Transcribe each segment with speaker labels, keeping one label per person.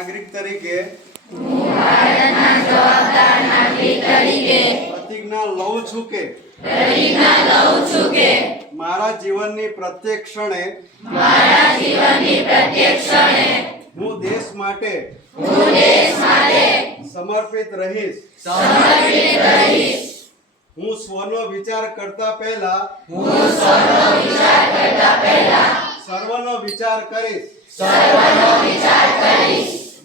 Speaker 1: નાગરિક તરીકે, પ્રતિજ્ઞા લઉં છું કે, મારા જીવનની પ્રત્યેક ક્ષણે, હું દેશ માટે, સમર્પિત રહીશ. હું સ્વનો વિચાર કરતા પહેલા, સર્વનો વિચાર કરીશ.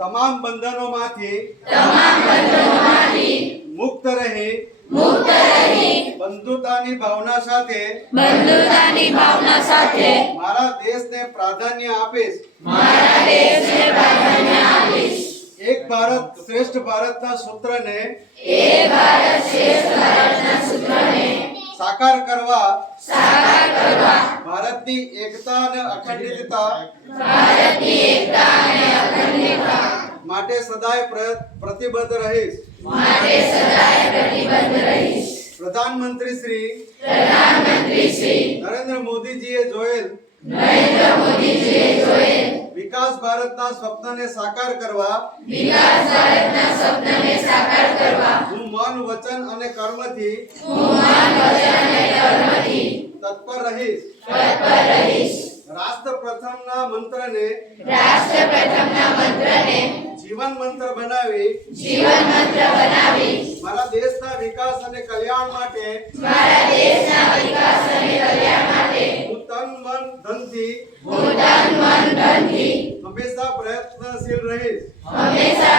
Speaker 1: તમામ બંધનોમાંથી મુક્ત રહી બંધુતાની ભાવના સાથે
Speaker 2: બંધુતાની ભાવના સાથે
Speaker 1: મારા દેશને પ્રાધાન્ય આપીશ.
Speaker 2: મારા દેશને પ્રાધાન્ય આપીશ.
Speaker 1: એક ભારત શ્રેષ્ઠ ભારતના સૂત્રને
Speaker 2: એક ભારત શ્રેષ્ઠ ભારતના સૂત્રને
Speaker 1: સાકાર કરવા
Speaker 2: સાકાર કરવા
Speaker 1: ભારતની એકતા અને અખંડિતતા
Speaker 2: ભારતની એકતા
Speaker 1: સદાય પ્રતિબદ્ધ રહીશ.
Speaker 2: માટે સદાય પ્રતિબદ્ધ રહીશ.
Speaker 1: પ્રધાનમંત્રી શ્રી
Speaker 2: પ્રધાનમંત્રી શ્રી
Speaker 1: નરેન્દ્ર મોદીજીએ જોયેલ
Speaker 2: નરેન્દ્ર મોદીજીએ જોયેલ
Speaker 1: વિકાસ ભારતના સ્વપ્નને સાકાર કરવા
Speaker 2: વિકાસ ભારતના સ્વપ્નને સાકાર કરવા
Speaker 1: હું મન વચન અને કર્મથી
Speaker 2: હું મન વચન અને કર્મથી
Speaker 1: તત્પર રહીશ.
Speaker 2: તત્પર રહીશ.
Speaker 1: રાષ્ટ્ર પ્રથમના મંત્રને
Speaker 2: રાષ્ટ્ર પ્રથમના મંત્રને
Speaker 1: જીવન મંત્ર બનાવી.
Speaker 2: જીવન મંત્ર બનાવી.
Speaker 1: મારા દેશના વિકાસ અને કલ્યાણ માટે
Speaker 2: મારા દેશના વિકાસ અને કલ્યાણ માટે
Speaker 1: હું તન મન ધનથી
Speaker 2: હું તન મન ધનથી
Speaker 1: હંમેશા પ્રયત્નશીલ રહીશ.
Speaker 2: હંમેશા